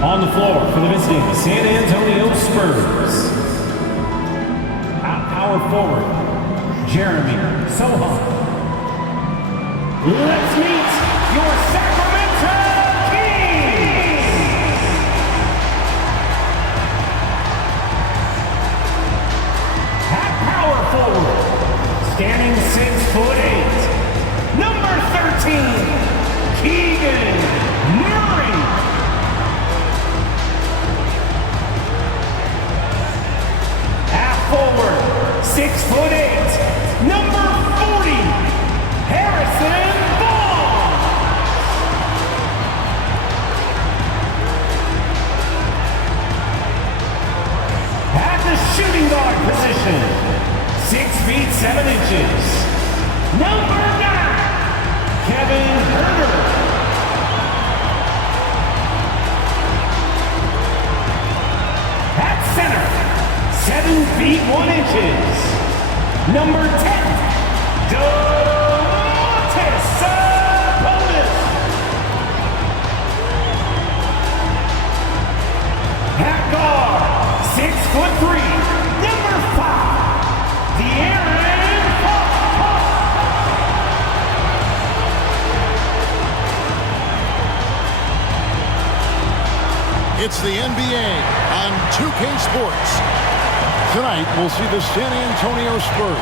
On the floor for the visiting San Antonio Spurs. At power forward, Jeremy Sohan. Let's meet your Sacramento Kings! At power forward, standing 6'8", number 13, Keegan Murray. Forward, 6'8", number 40, Harrison Barnes. At the shooting guard position, 6 feet 7 inches, number 9, Kevin Herter. At center, 7 feet 1 inches, number 10, Domantas Sabonis. At guard, 6'3", number 5, De'Aaron Fox. It's the NBA on 2K Sports. Tonight, we'll see the San Antonio Spurs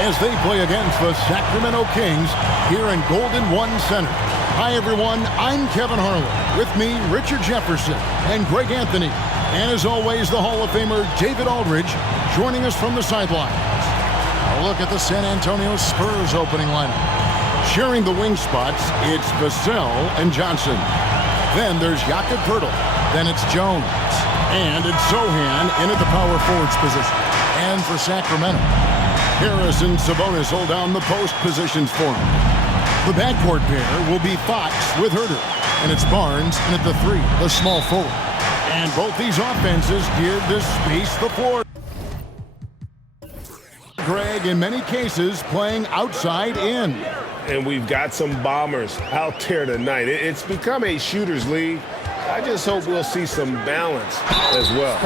as they play against the Sacramento Kings here in Golden One Center. Hi, everyone. I'm Kevin Harlan. With me, Richard Jefferson and Greg Anthony. And as always, the Hall of Famer David Aldridge joining us from the sidelines. A look at the San Antonio Spurs opening lineup. Sharing the wing spots, it's Vassell and Johnson. Then there's Jakob Poeltl. Then it's Jones. And it's Sohan in at the power forwards position. And for Sacramento, Harris and Sabonis hold down the post positions for him. The backcourt pair will be Fox with Herter. And it's Barnes in at the 3, the small forward. And both these offenses geared to space the floor. Greg, in many cases, playing outside in. And we've got some bombers out there tonight. It's become a shooter's league. I just hope we'll see some balance as well.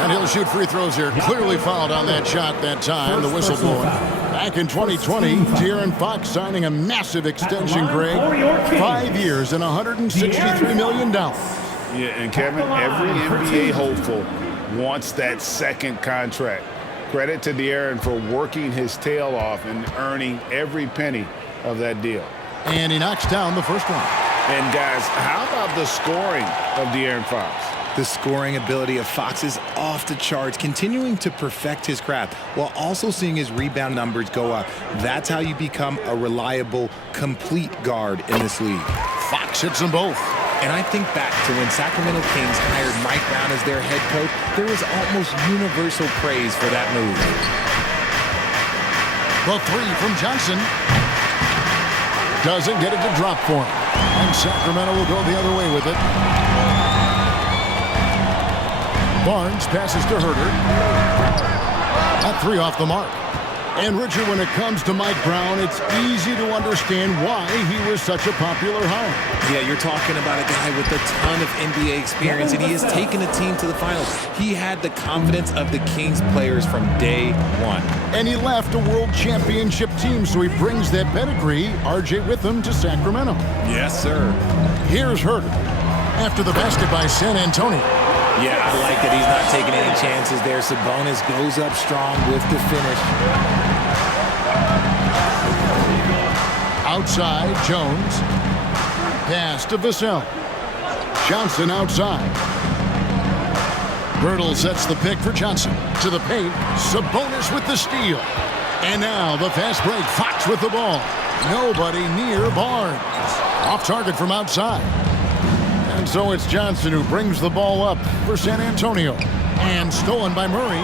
And he'll shoot free throws here. Clearly fouled on that shot that time. The whistle blowing. Back in 2020, De'Aaron Fox signing a massive extension, Greg. 5 years and $163 million. Yeah, and Kevin, every NBA hopeful wants that second contract. Credit to De'Aaron for working his tail off and earning every penny of that deal. And he knocks down the first one. And guys, how about the scoring of De'Aaron Fox? The scoring ability of Fox is off the charts, continuing to perfect his craft while also seeing his rebound numbers go up. That's how you become a reliable, complete guard in this league. Fox hits them both. And I think back to when Sacramento Kings hired Mike Brown as their head coach, there was almost universal praise for that move. The 3 from Johnson. Doesn't get it to drop for him. And Sacramento will go the other way with it. Barnes passes to Herter. That 3 off the mark. And Richard, when it comes to Mike Brown, it's easy to understand why he was such a popular hire. Yeah, you're talking about a guy with a ton of NBA experience, and he has taken a team to the finals. He had the confidence of the Kings players from day one. And he left a world championship team, so he brings that pedigree, RJ, with him to Sacramento. Yes, sir. Here's Herter after the basket by San Antonio. Yeah, I like that he's not taking any chances there. Sabonis goes up strong with the finish. Outside, Jones. Pass to Vassell. Johnson outside. Poeltl sets the pick for Johnson. To the paint, Sabonis with the steal. And now the fast break, Fox with the ball. Nobody near Barnes. Off target from outside. And so it's Johnson who brings the ball up for San Antonio. And stolen by Murray.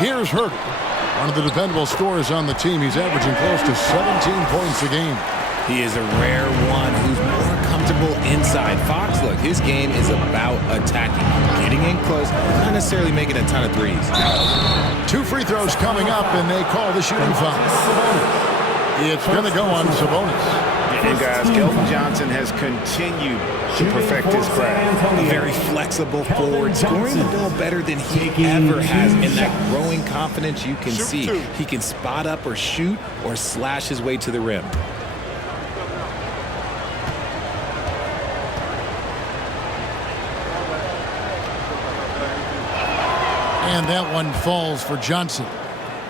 Here's Herter. One of the dependable scorers on the team. He's averaging close to 17 points a game. He is a rare one who's more comfortable inside. Fox, look, his game is about attacking, getting in close, not necessarily making a ton of threes. 2 free throws coming up, and they call the shooting foul. It's going to go on Sabonis. And guys, Kelvin Johnson has continued to perfect his craft. A very flexible forward, scoring the ball better than he ever has. And that growing confidence you can see. He can spot up or shoot or slash his way to the rim. And that one falls for Johnson.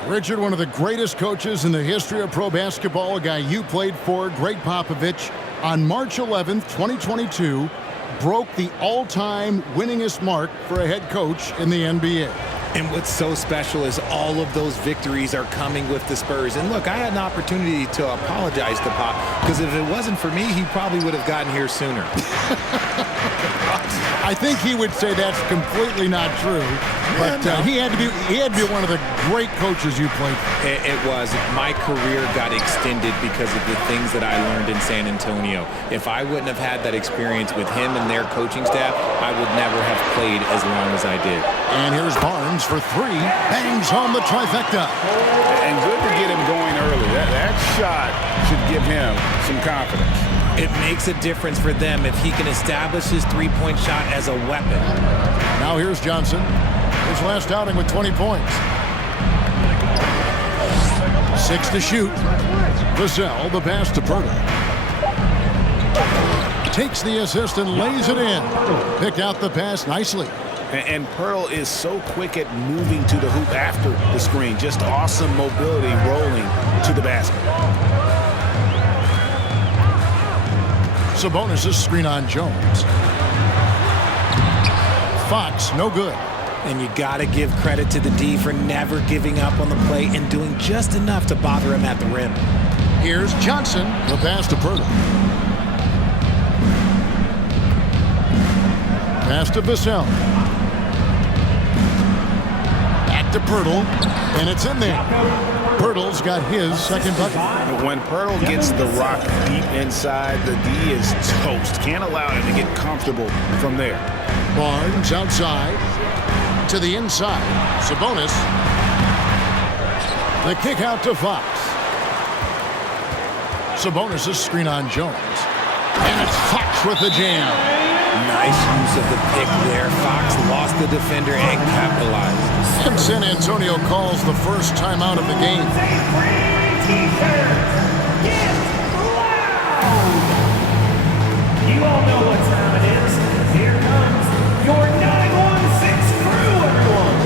Richard, one of the greatest coaches in the history of pro basketball, a guy you played for, Greg Popovich, on March 11th, 2022, broke the all-time winningest mark for a head coach in the NBA. And what's so special is all of those victories are coming with the Spurs. And look, I had an opportunity to apologize to Pop, because if it wasn't for me, he probably would have gotten here sooner. I think he would say that's completely not true, but he had to be one of the great coaches you played for. It was. My career got extended because of the things that I learned in San Antonio. If I wouldn't have had that experience with him and their coaching staff, I would never have played as long as I did. And here's Barnes for three, bangs home the trifecta. And good to get him going early. That shot should give him some confidence. It makes a difference for them if he can establish his three-point shot as a weapon. Now here's Johnson. His last outing with 20 points. 6 to shoot. Vassell, the pass to Purtle. Takes the assist and lays it in. Picked out the pass nicely. And Purtle is so quick at moving to the hoop after the screen. Just awesome mobility rolling to the basket. Sabonis' screen on Jones. Fox, no good. And you got to give credit to the D for never giving up on the play and doing just enough to bother him at the rim. Here's Johnson, the pass to Purtle. Pass to Vassell. Back to Purtle, and it's in there. Purtle's got his second bucket. When Purtle gets the rock deep inside, the D is toast. Can't allow him to get comfortable from there. Barnes outside to the inside. Sabonis. The kick out to Fox. Sabonis' screen on Jones. And it's Fox with the jam. Nice use of the pick there. Fox lost the defender and capitalized. And San Antonio calls the first timeout of the game. You all know what time it is. Here comes your 916 crew, everyone.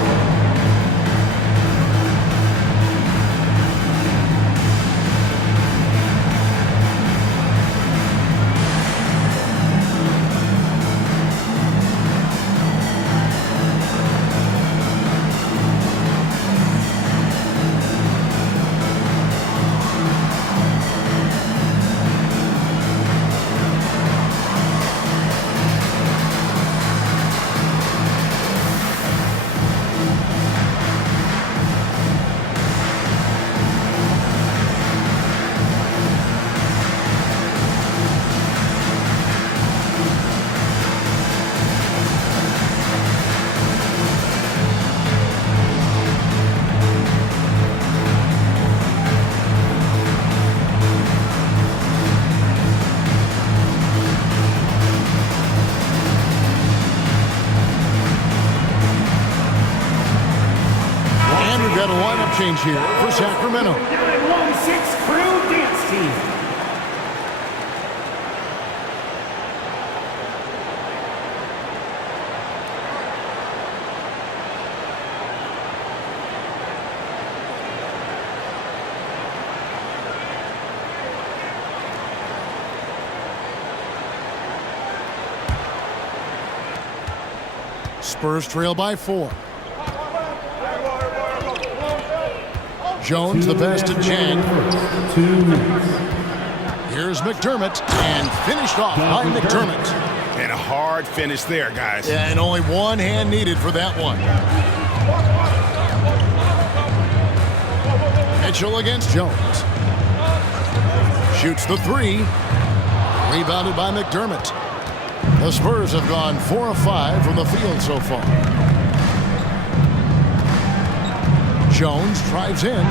Change here for Sacramento. 916 crew dance team. Spurs trail by 4. Jones the pass to Chang. Here's McDermott, and finished off by McDermott. And a hard finish there, guys. Yeah, and only one hand needed for that one. Mitchell against Jones. Shoots the three. Rebounded by McDermott. The Spurs have gone 4 of 5 from the field so far. Jones drives in.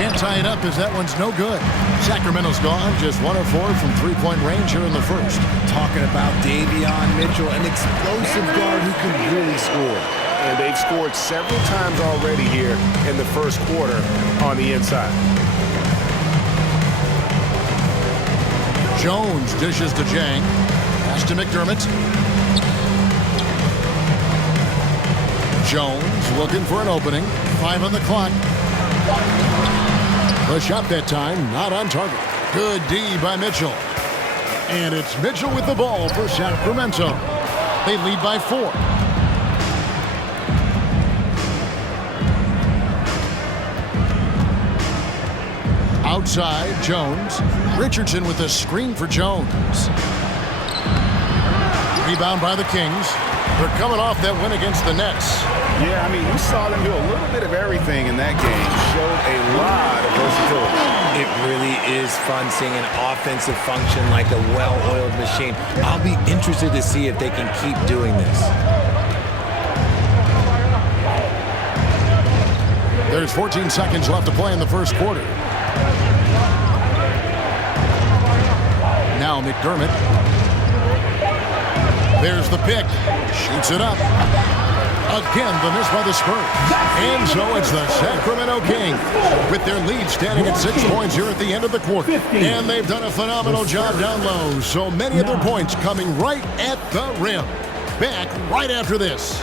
Can't tie it up as that one's no good. Sacramento's gone, just 1 of 4 from three-point range here in the first. Talking about Davion Mitchell, an explosive guard who can really score. And they've scored several times already here in the first quarter on the inside. Jones dishes to Jang. Pass to McDermott. Jones looking for an opening. 5 on the clock. The shot that time, not on target. Good D by Mitchell. And it's Mitchell with the ball for Sacramento. They lead by 4. Outside, Jones. Richardson with a screen for Jones. Rebound by the Kings. They're coming off that win against the Nets. Yeah, I mean, we saw them do a little bit of everything in that game. Showed a lot of versatility. It really is fun seeing an offensive function like a well-oiled machine. I'll be interested to see if they can keep doing this. There's 14 seconds left to play in the first quarter. Now McDermott. There's the pick. Shoots it up. Again, the miss by the Spurs. And so it's the Sacramento Kings with their lead standing at 6 points here at the end of the quarter. And they've done a phenomenal job down low. So many of their points coming right at the rim. Back right after this.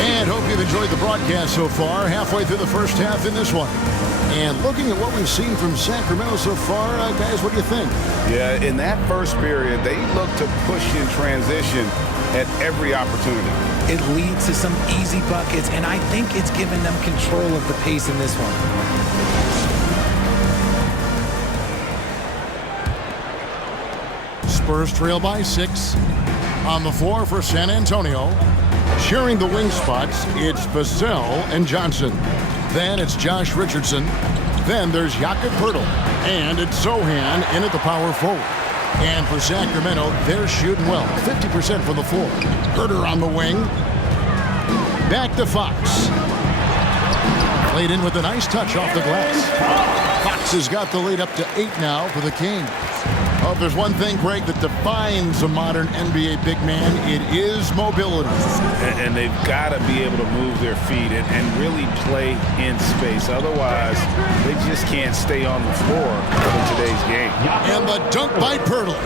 And hope you've enjoyed the broadcast so far, halfway through the first half in this one. And looking at what we've seen from Sacramento so far, guys, what do you think? Yeah, in that first period, they look to push in transition at every opportunity. It leads to some easy buckets, and I think it's given them control of the pace in this one. Spurs trail by 6. On the floor for San Antonio. Sharing the wing spots, it's Vassell and Johnson. Then it's Josh Richardson. Then there's Jakob Poeltl. And it's Sohan in at the power forward. And for Sacramento, they're shooting well. 50% from the floor. Herter on the wing. Back to Fox. Played in with a nice touch off the glass. Fox has got the lead up to 8 now for the Kings. Oh, if there's one thing, Greg, that defines a modern NBA big man, it is mobility. And they've got to be able to move their feet and really play in space. Otherwise, they just can't stay on the floor in today's game. And the dunk by Poeltl.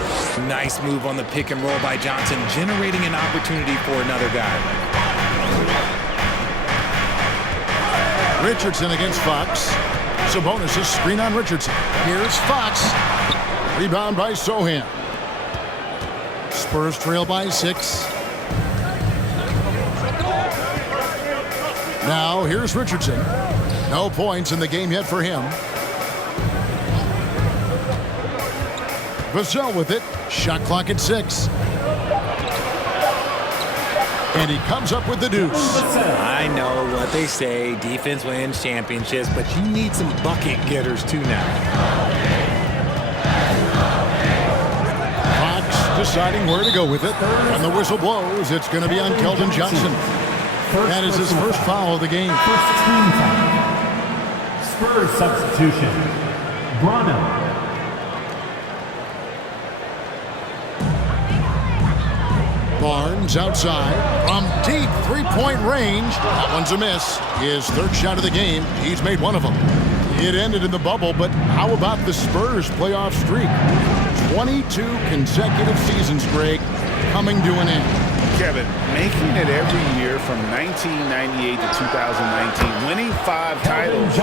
Nice move on the pick and roll by Johnson, generating an opportunity for another guy. Richardson against Fox. Sabonis' screen on Richardson. Here's Fox. Rebound by Sohan. Spurs trail by 6. Now here's Richardson. No points in the game yet for him. Vassell with it. Shot clock at 6. And he comes up with the deuce. I know what they say, defense wins championships, but you need some bucket getters too now. Deciding where to go with it. And the whistle blows. It's going to be on Keldon Johnson. That is his first foul of the game. First team foul. Spurs substitution. Brano. Barnes outside from deep three-point range. That one's a miss. His third shot of the game. He's made one of them. It ended in the bubble, but how about the Spurs playoff streak? 22 consecutive seasons, Greg, coming to an end. Kevin, making it every year from 1998 to 2019, winning 5 titles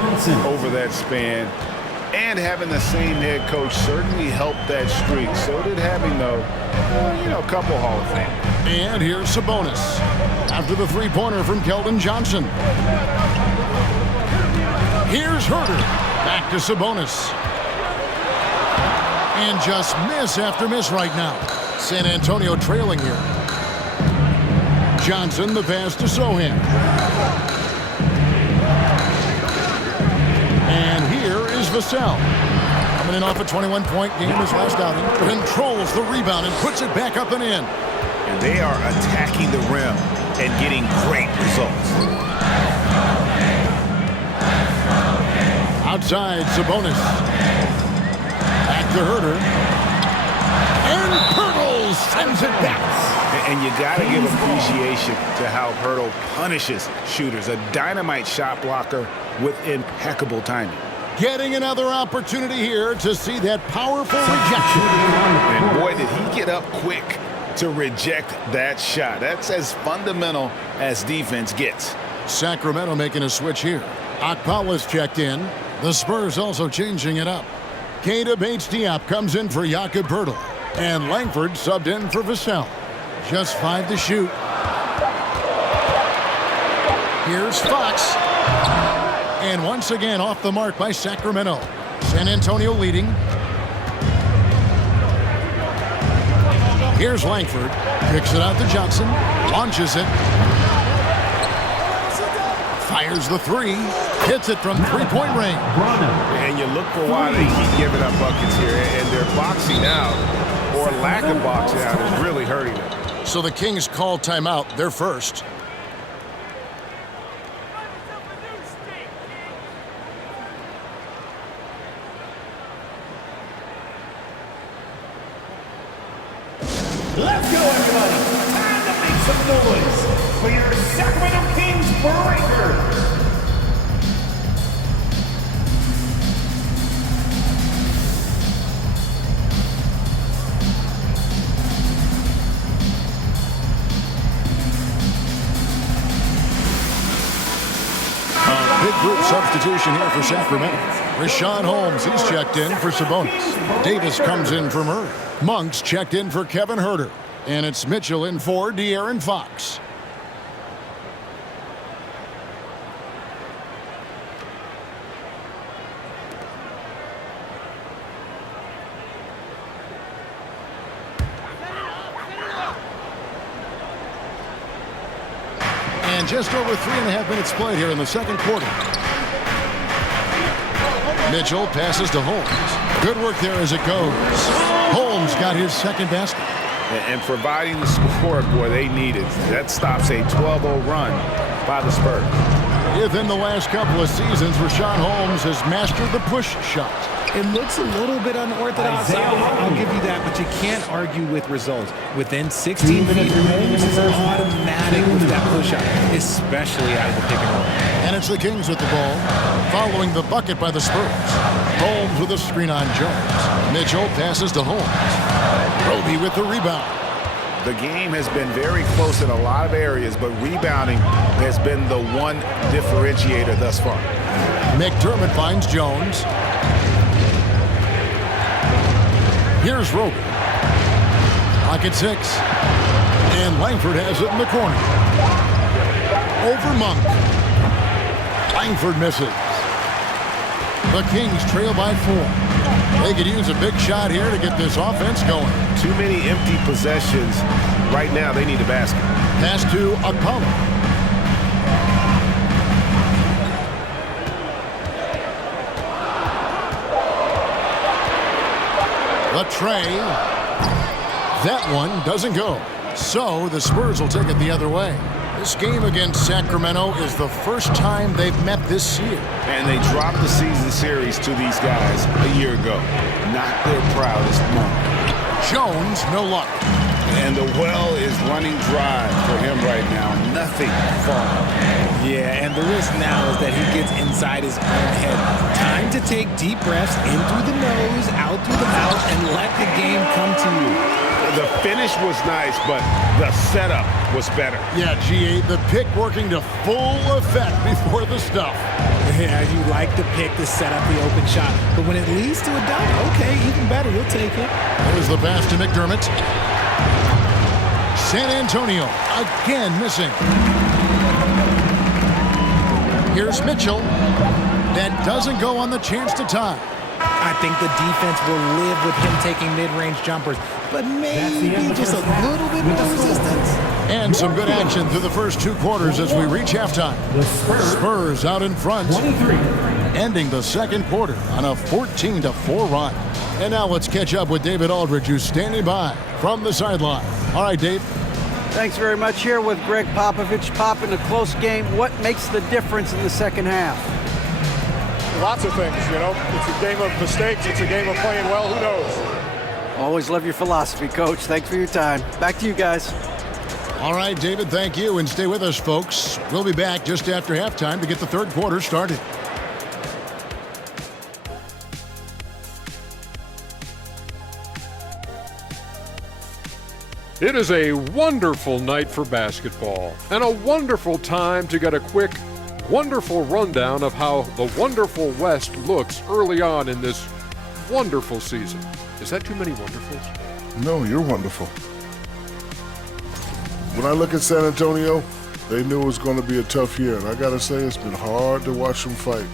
over that span, and having the same head coach certainly helped that streak. So did having, though, a couple Hall of Fame. And here's Sabonis after the three-pointer from Keldon Johnson. Here's Herter. Back to Sabonis. And just miss after miss right now. San Antonio trailing here. Johnson, the pass to Sohan. And here is Vassell. Coming in off a 21-point game his last outing. Controls the rebound and puts it back up and in. And they are attacking the rim and getting great results. Outside, Sabonis. Back to Herter. And Pirtle sends it back. And you got to give appreciation to how Pirtle punishes shooters. A dynamite shot blocker with impeccable timing. Getting another opportunity here to see that powerful rejection. And boy, did he get up quick to reject that shot. That's as fundamental as defense gets. Sacramento making a switch here. Akpala's checked in. The Spurs also changing it up. Keita Bates-Diop comes in for Jakob Poeltl. And Langford subbed in for Vassell. Just 5 to shoot. Here's Fox. And once again off the mark by Sacramento. San Antonio leading. Here's Langford. Kicks it out to Johnson. Launches it. Fires the 3. Hits it from three-point range. And you look for why they keep giving up buckets here. And their boxing out, or lack of boxing out, is really hurting them. So the Kings call timeout. They're first. Let's go, everybody. Time to make some noise for your Sacramento Kings Breakers. Big group substitution here for Sacramento. Rashawn Holmes, he's checked in for Sabonis. Davis comes in for Murray. Monk's checked in for Kevin Herter. And it's Mitchell in for De'Aaron Fox. And just over 3.5 minutes played here in the second quarter. Mitchell passes to Holmes. Good work there as it goes. Holmes got his second basket. And providing the support, boy, they needed. That stops a 12-0 run by the Spurs. Within the last couple of seasons, Rashawn Holmes has mastered the push shot. It looks a little bit unorthodox. I'll give you that, but you can't argue with results. Within 16 feet, Holmes is automatic with that push shot, especially out of the pick and roll. And it's the Kings with the ball, following the bucket by the Spurs. Holmes with a screen on Jones. Mitchell passes to Holmes. Roby with the rebound. The game has been very close in a lot of areas, but rebounding has been the one differentiator thus far. McDermott finds Jones. Here's Roby. Pocket 6. And Langford has it in the corner. Over Monk. Langford misses. The Kings trail by 4. They could use a big shot here to get this offense going. Too many empty possessions. Right now, they need a basket. Pass to Apollo. The tray. That one doesn't go. So the Spurs will take it the other way. This game against Sacramento is the first time they've met this year. And they dropped the season series to these guys a year ago. Not their proudest moment. Jones, no luck. And the well is running dry for him right now. Nothing falling. Yeah, and the risk now is that he gets inside his own head. Time to take deep breaths in through the nose, out through the mouth, and let the game come to you. The finish was nice, but the setup was better. Yeah, G8, the pick working to full effect before the stuff. Yeah, you like the pick to set up the open shot, but when it leads to a dunk, okay, even better, you'll take it. There's the pass to McDermott. San Antonio again missing. Here's Mitchell. That doesn't go on the chance to tie. I think the defense will live with him taking mid-range jumpers, but maybe just a little bit more resistance. And some good action through the first 2 quarters as we reach halftime. The Spurs out in front. 23. ending the second quarter on a 14-4 run. And now let's catch up with David Aldridge, who's standing by from the sideline. All right, Dave. Thanks very much. Here with Greg Popovich. Pop, in a close game, what makes the difference in the second half? Lots of things, you know. It's a game of mistakes. It's a game of playing well. Who knows? Always love your philosophy, Coach. Thanks for your time. Back to you guys. All right, David, thank you. And stay with us, folks. We'll be back just after halftime to get the third quarter started. It is a wonderful night for basketball and a wonderful time to get a quick, wonderful rundown of how the wonderful West looks early on in this wonderful season. Is that too many wonderfuls? No, you're wonderful. When I look at San Antonio, they knew it was going to be a tough year. And I got to say, it's been hard to watch them fight,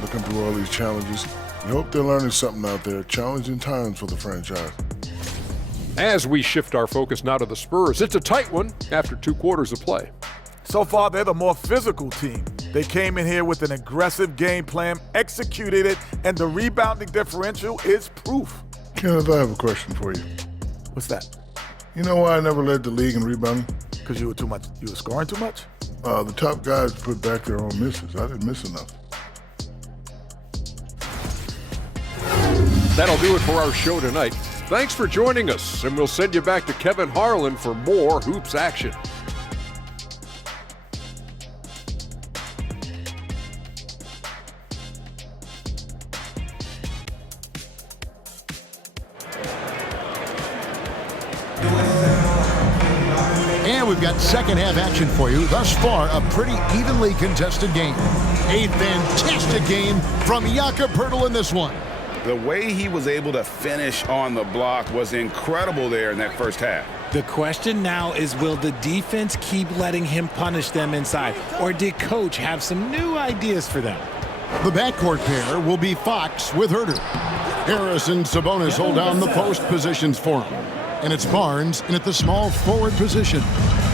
looking through all these challenges. We hope they're learning something out there. Challenging times for the franchise. As we shift our focus now to the Spurs, it's a tight one after 2 quarters of play. So far, they're the more physical team. They came in here with an aggressive game plan, executed it, and the rebounding differential is proof. Kenneth, I have a question for you. What's that? You know why I never led the league in rebounding? Because you were scoring too much? The top guys put back their own misses. I didn't miss enough. That'll do it for our show tonight. Thanks for joining us, and we'll send you back to Kevin Harlan for more hoops action. And we've got second half action for you. Thus far, a pretty evenly contested game. A fantastic game from Jakob Poeltl in this one. The way he was able to finish on the block was incredible there in that first half. The question now is, will the defense keep letting him punish them inside, or did Coach have some new ideas for them? The backcourt pair will be Fox with Herter. Harris and Sabonis hold down the post positions for him. And it's Barnes in at the small forward position.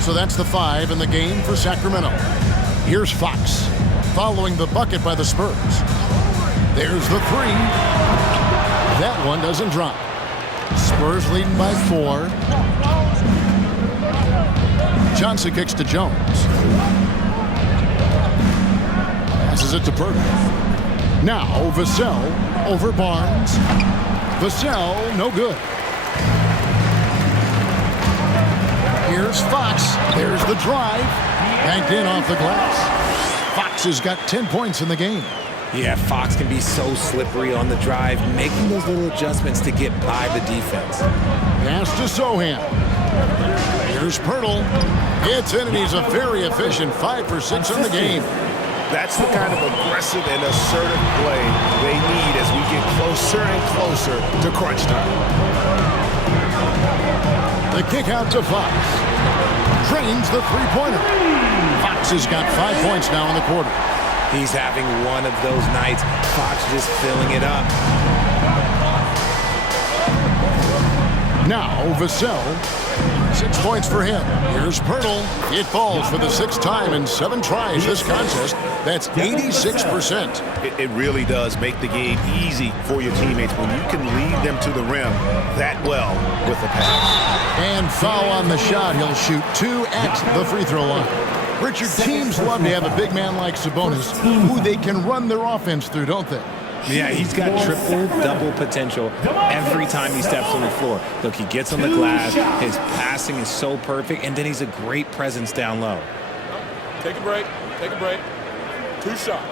So that's the 5 in the game for Sacramento. Here's Fox, following the bucket by the Spurs. There's the 3. That one doesn't drop. Spurs leading by 4. Johnson kicks to Jones. Passes it to Poeltl. Now Vassell over Barnes. Vassell, no good. Here's Fox. There's the drive. Banked in off the glass. Fox has got 10 points in the game. Yeah, Fox can be so slippery on the drive, making those little adjustments to get by the defense. Pass to Sohan. Here's Poeltl. It's in, and he's a very efficient 5 for 6 in the game. That's the kind of aggressive and assertive play they need as we get closer and closer to crunch time. The kick out to Fox. Drains the three-pointer. Fox has got 5 points now in the quarter. He's having one of those nights. Fox just filling it up. Now Vassell. 6 points for him. Here's Poeltl. It falls for the 6th time in 7 tries this contest. That's 86%. It really does make the game easy for your teammates when you can lead them to the rim that well with the pass. And foul on the shot. He'll shoot 2 at the free throw line. Richard, teams love to have a big man like Sabonis who they can run their offense through, don't they? Yeah, he's got triple-double potential every time he steps on the floor. Look, he gets on the glass, his passing is so perfect, and then he's a great presence down low. Take a break. 2 shots.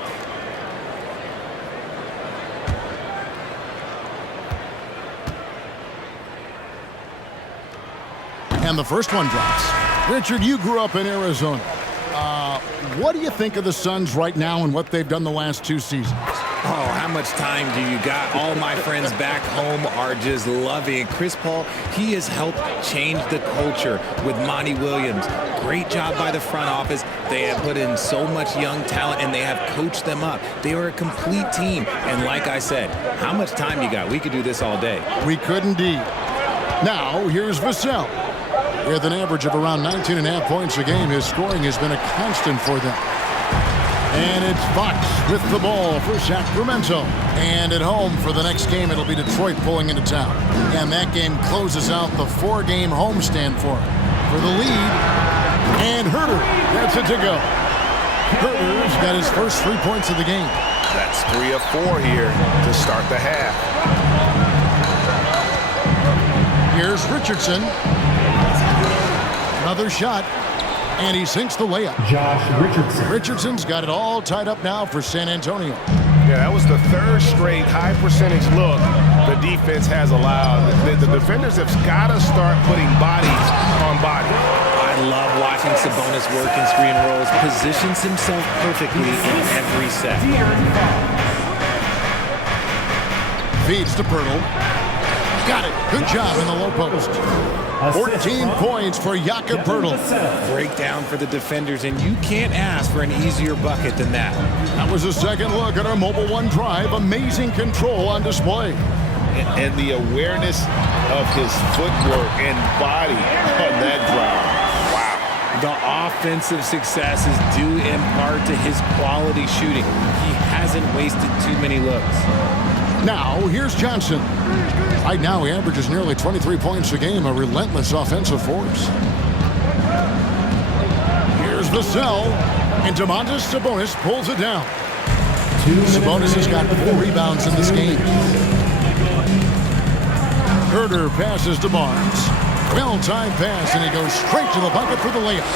And the first one drops. Richard, you grew up in Arizona. What do you think of the Suns right now and what they've done the last 2 seasons? Oh, how much time do you got? All my friends back home are just loving it. Chris Paul, he has helped change the culture with Monty Williams. Great job by the front office. They have put in so much young talent, and they have coached them up. They are a complete team. And like I said, how much time you got? We could do this all day. We could indeed. Now, here's Vassell. With an average of around 19.5 points a game, his scoring has been a constant for them. And it's Fox with the ball for Sacramento. And at home for the next game, it'll be Detroit pulling into town. And that game closes out the 4-game homestand for him. For the lead, and Herter gets it to go. Herter's got his first 3 points of the game. That's 3 of 4 here to start the half. Here's Richardson. Another shot. And he sinks the layup. Josh Richardson. Richardson's got it all tied up now for San Antonio. Yeah, that was the 3rd straight high percentage look the defense has allowed. The defenders have got to start putting bodies on bodies. I love watching Sabonis work in screen rolls. Positions himself perfectly in every set. Feeds to Pirtle. Got it. Good job in the low post. 14 points for Jakob Pirtle. Breakdown for the defenders, and you can't ask for an easier bucket than that. That was a second look at our Mobile One drive. Amazing control on display. And the awareness of his footwork and body on that drive. Wow. The offensive success is due in part to his quality shooting. He hasn't wasted too many looks. Now, here's Johnson. Right now, he averages nearly 23 points a game, a relentless offensive force. Here's Vassell, and Domantas Sabonis pulls it down. Sabonis has got 4 rebounds in this game. Herter passes to Barnes. Well-timed pass, and he goes straight to the bucket for the layup.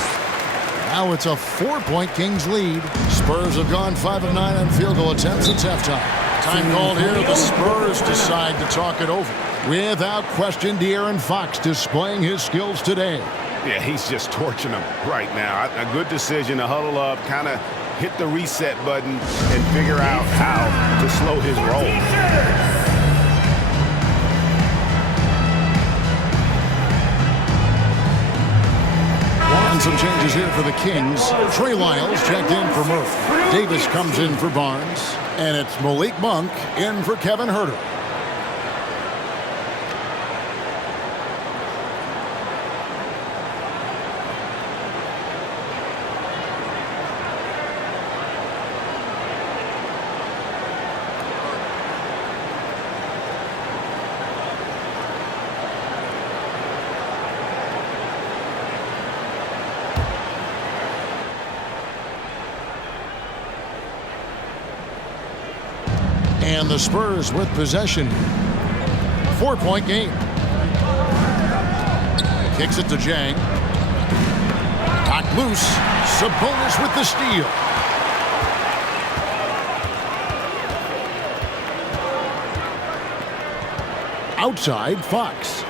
Now it's a 4-point Kings lead. Spurs have gone 5 of 9 on field goal attempts at halftime. Time called here. The Spurs decide to talk it over. Without question, De'Aaron Fox displaying his skills today. Yeah, he's just torching them right now. A good decision to huddle up, kind of hit the reset button, and figure out how to slow his roll. And some changes here for the Kings. Trey Lyles checked in for Murphy. Davis comes in for Barnes. And it's Malik Monk in for Kevin Herter. And the Spurs with possession. 4-point game. Kicks it to Jang. Knocked loose. Sabonis with the steal. Outside, Fox.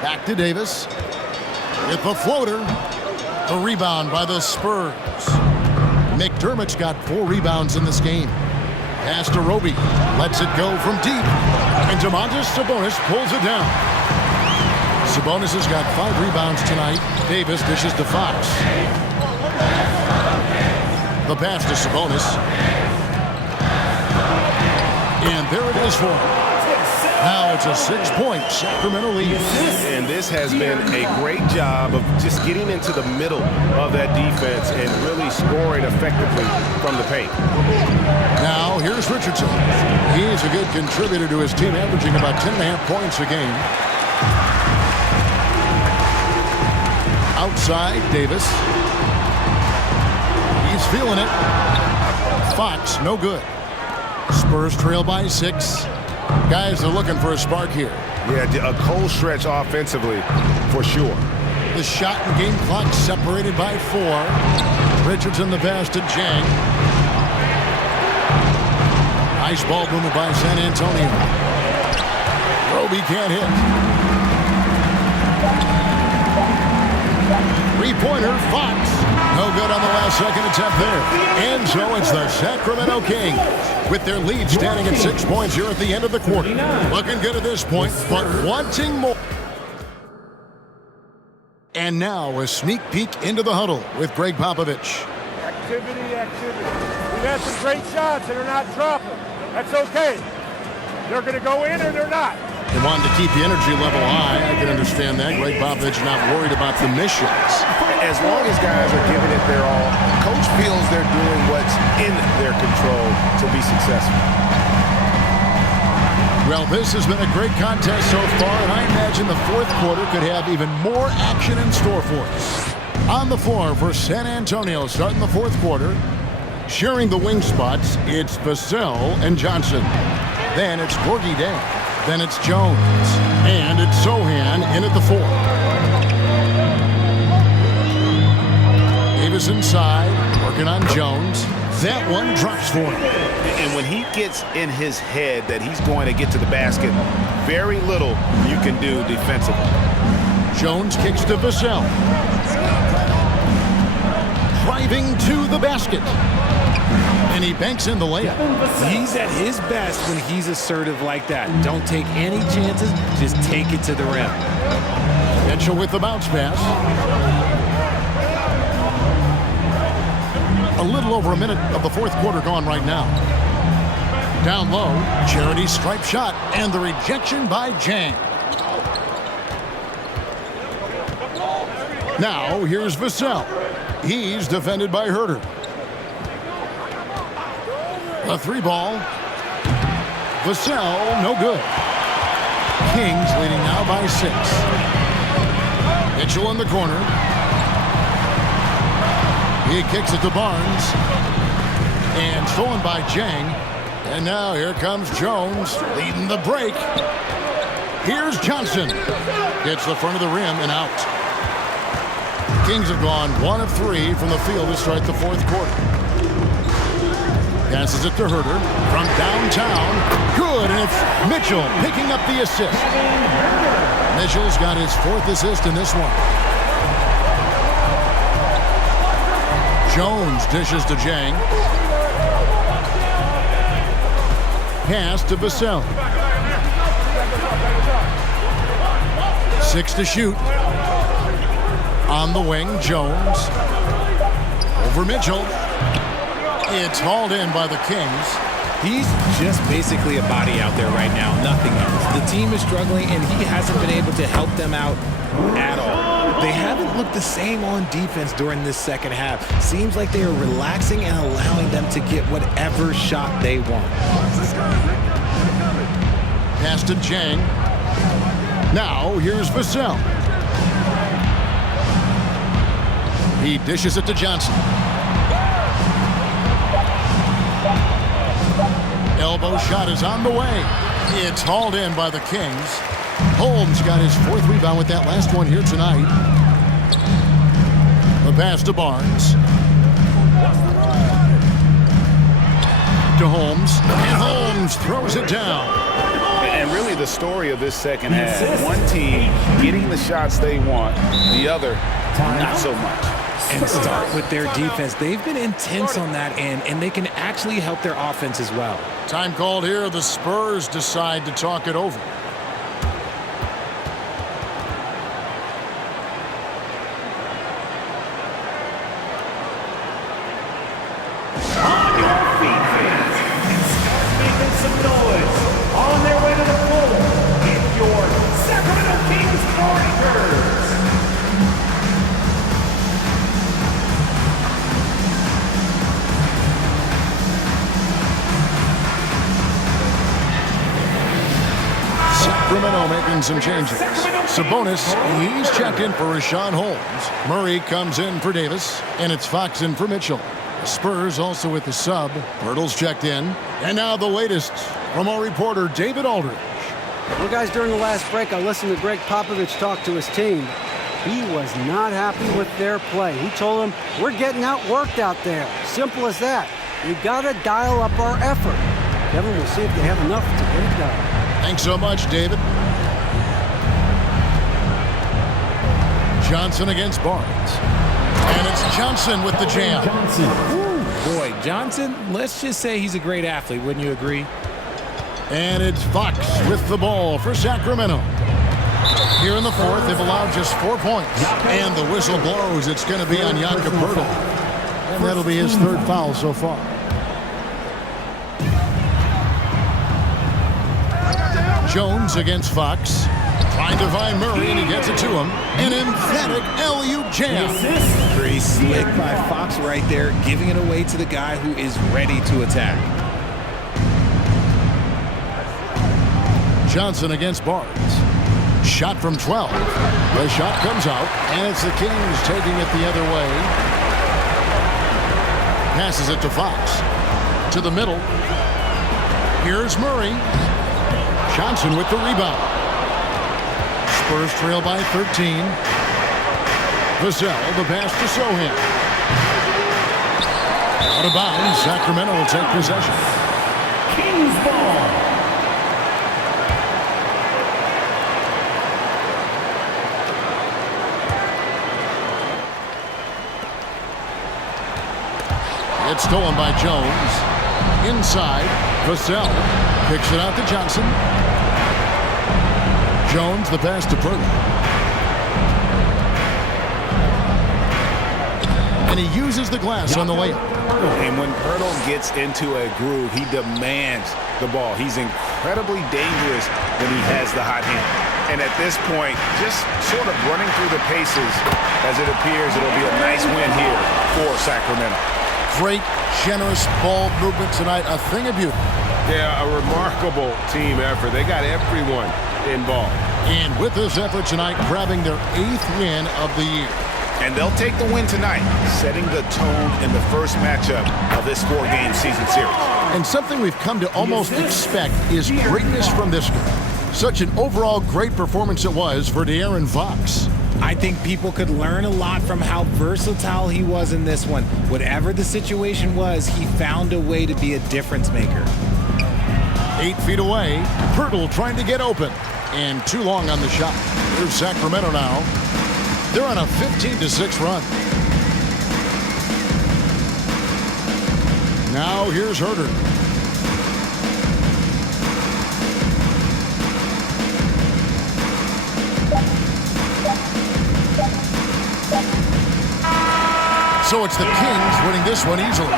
Back to Davis. With the floater. The rebound by the Spurs. McDermott's got 4 rebounds in this game. Pass to Roby. Lets it go from deep. And Domantas Sabonis pulls it down. Sabonis has got 5 rebounds tonight. Davis dishes to Fox. The pass to Sabonis. And there it is for him. Now it's a 6-point Sacramento lead. And this has been a great job of just getting into the middle of that defense and really scoring effectively from the paint. Now here's Richardson. He's a good contributor to his team, averaging about 10.5 points a game. Outside, Davis. He's feeling it. Fox, no good. Spurs trail by 6. Guys are looking for a spark here. Yeah, a cold stretch offensively, for sure. The shot and game clock separated by 4. Richardson the pass to Jang. Nice ball movement by San Antonio. Roby can't hit. 3-pointer, Fox. No good on the last second attempt there. And so it's the Sacramento Kings with their lead standing at 6 points here at the end of the quarter. Looking good at this point, but wanting more. And now a sneak peek into the huddle with Greg Popovich. Activity, activity. We've had some great shots and they're not dropping. That's okay. They're going to go in or they're not. They wanted to keep the energy level high. I can understand that. Greg Popovich not worried about the missions. As long as guys are giving it their all, coach feels they're doing what's in their control to be successful. Well, this has been a great contest so far, and I imagine the fourth quarter could have even more action in store for us. On the floor for San Antonio, starting the fourth quarter, sharing the wing spots, it's Vassell and Johnson. Then it's Gorgie Day. Then it's Jones. And it's Sohan in at the 4. Davis inside, working on Jones. That one drops for him. And when he gets in his head that he's going to get to the basket, very little you can do defensively. Jones kicks to Vassell. Driving to the basket. And he banks in the layup. He's at his best when he's assertive like that. Don't take any chances, just take it to the rim. Mitchell with the bounce pass. A little over a minute of the fourth quarter gone right now. Down low, Charity stripe shot, and the rejection by Jang. Now here's Vassell. He's defended by Herter. A 3-ball. Vassell, no good. Kings leading now by 6. Mitchell in the corner. He kicks it to Barnes. And stolen by Jang. And now here comes Jones leading the break. Here's Johnson. Gets the front of the rim and out. Kings have gone 1 of 3 from the field to start the fourth quarter. Passes it to Herter from downtown. Good, and it's Mitchell picking up the assist. Mitchell's got his 4th assist in this one. Jones dishes to Jang. Pass to Vassell. 6 to shoot. On the wing, Jones. Over Mitchell. It's hauled in by the Kings. He's just basically a body out there right now, nothing else. The team is struggling, and he hasn't been able to help them out at all. They haven't looked the same on defense during this second half. Seems like they are relaxing and allowing them to get whatever shot they want. Pass to Jang. Now here's Vassell. He dishes it to Johnson. Elbow shot is on the way. It's hauled in by the Kings. Holmes got his 4th rebound with that last one here tonight. The pass to Barnes. To Holmes. And Holmes throws it down. And really the story of this second half, one team getting the shots they want, the other not so much. And start with their defense. They've been intense on that end, and they can actually help their offense as well. Time called here. The Spurs decide to talk it over. On your feet, fans, and start making some noise. On their way to the floor, it's your Sacramento Kings Warriors. Sacramento making some changes. Sabonis, he's checked in for Rashawn Holmes. Murray comes in for Davis, and it's Fox in for Mitchell. The Spurs also with the sub. Bertles checked in. And now the latest from our reporter, David Aldridge. Well, guys, during the last break, I listened to Greg Popovich talk to his team. He was not happy with their play. He told them, we're getting outworked out there. Simple as that. We got to dial up our effort. Kevin, we'll see if they have enough to get it done. Thanks so much, David. Johnson against Barnes. And it's Johnson with the jam. Ooh, boy, Johnson, let's just say he's a great athlete, wouldn't you agree? And it's Fox with the ball for Sacramento. Here in the fourth, they've allowed just 4 points. And the whistle blows. It's going to be on Jakob Poeltl. And that'll be his 3rd foul so far. Jones against Fox. Trying to find Murray, and he gets it to him. An emphatic alley-oop jam. Pretty slick by Fox right there, giving it away to the guy who is ready to attack. Johnson against Barnes. Shot from 12. The shot comes out, and it's the Kings taking it the other way. Passes it to Fox. To the middle. Here's Murray. Johnson with the rebound. Spurs trail by 13. Vassell, the pass to Sohan. Out of bounds, Sacramento will take possession. Kings ball. It's stolen by Jones. Inside, Vassell picks it out to Johnson. Jones, the pass to Pirtle. And he uses the glass on the layup. And when Pirtle gets into a groove, he demands the ball. He's incredibly dangerous when he has the hot hand. And at this point, just sort of running through the paces, as it appears it'll be a nice win here for Sacramento. Great, generous ball movement tonight. A thing of beauty. Yeah, a remarkable team effort. They got everyone involved. And with this effort tonight, grabbing their 8th win of the year. And they'll take the win tonight, setting the tone in the first matchup of this 4-game season series. And something we've come to almost expect is greatness from this guy. Such an overall great performance it was for De'Aaron Fox. I think people could learn a lot from how versatile he was in this one. Whatever the situation was, he found a way to be a difference maker. 8 feet away, Pirtle trying to get open. And too long on the shot. Here's Sacramento now. They're on a 15-6 run. Now here's Herter. So it's the Kings winning this one easily.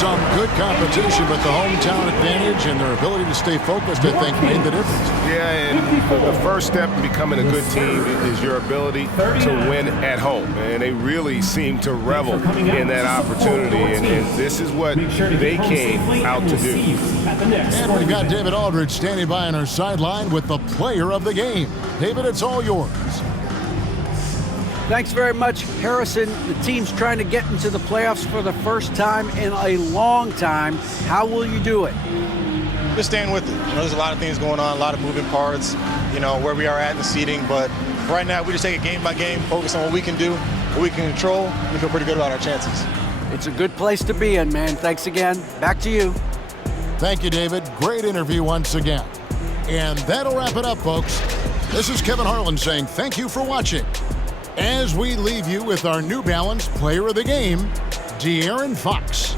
Some good competition, but the hometown advantage and their ability to stay focused, I think, made the difference. Yeah, and the first step in becoming a good team is your ability to win at home. And they really seem to revel in that opportunity, and this is what they came out to do. And we've got David Aldridge standing by on our sideline with the player of the game. David, it's all yours. Thanks very much, Harrison. The team's trying to get into the playoffs for the first time in a long time. How will you do it? Just staying with it. You know, there's a lot of things going on, a lot of moving parts, you know, where we are at in the seeding. But right now, we just take it game by game, focus on what we can do, what we can control. We feel pretty good about our chances. It's a good place to be in, man. Thanks again. Back to you. Thank you, David. Great interview once again. And that'll wrap it up, folks. This is Kevin Harlan saying thank you for watching. As we leave you with our New Balance Player of the Game, De'Aaron Fox.